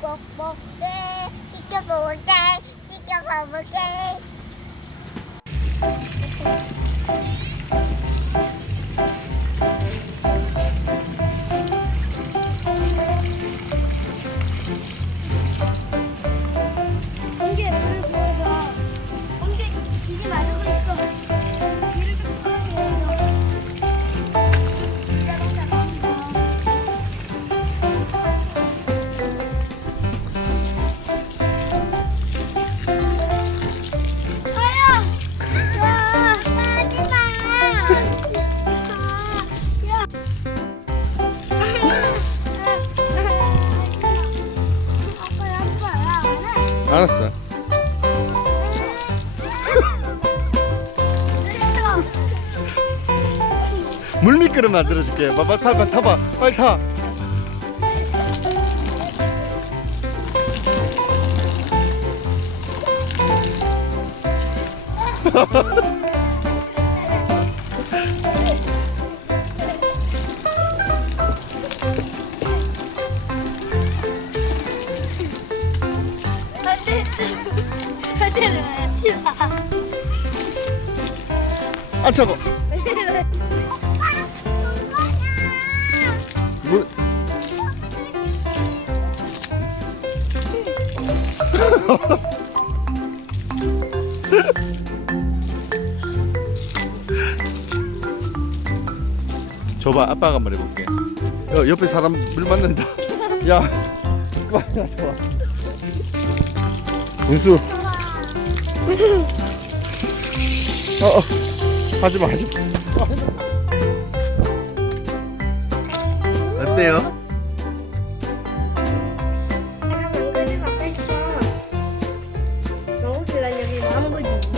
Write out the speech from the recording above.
꼭꼭게. 지켜볼게. 지켜볼게 알았어. 물미끄럼 만들어줄게. 봐봐, 타봐, 타봐. 빨리 타. 마. 아, 저거. 물. 줘봐, 아빠가 한번 해볼게. 야, 옆에 사람 물 맞는다. 야, 와봐. 은수. 어, 어. 하지마 하지마 어때요? 너무 길란 여기 나온 거지.